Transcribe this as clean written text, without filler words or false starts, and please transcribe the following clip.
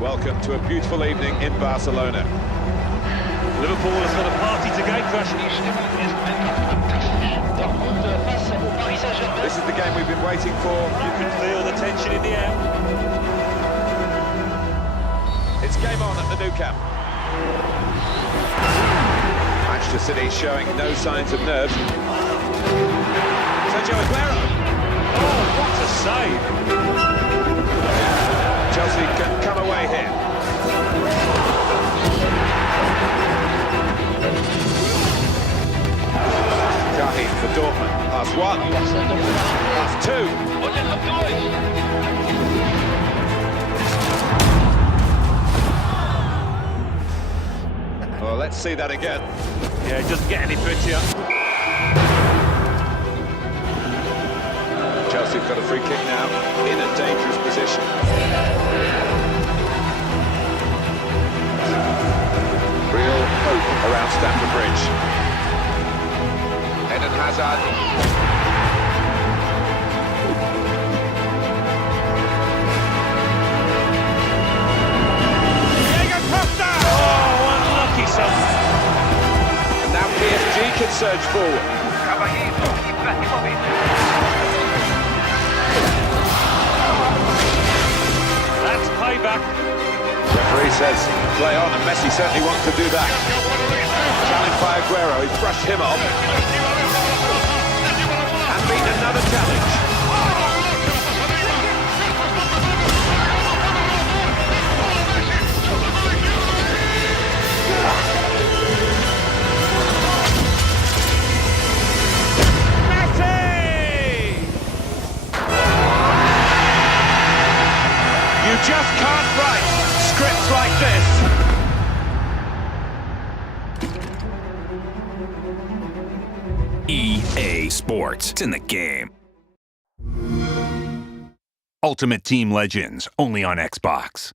Welcome to a beautiful evening in Barcelona. Liverpool has got a party to gatecrash. This is the game we've been waiting for. You can feel the tension in the air. It's game on at the Nou Camp. Manchester City showing no signs of nerves. Sergio Aguero. Oh, what a save! Chelsea can come away here. Jahi for Dortmund. Pass one. Pass two. Well, let's see that again. Yeah, it doesn't get any prettier. Chelsea have got a free kick now, in a dangerous position. Real hope around Stamford Bridge. Eden Hazard. Diego Costa! Oh, unlucky son. Now PSG can surge forward. That's payback. Referee says play on, and Messi certainly wants to do that. Challenged by Aguero, he's brushed him off. And beat another challenge. Messi! You just can't write scripts like this. EA Sports. It's in the game. Ultimate Team Legends, only on Xbox.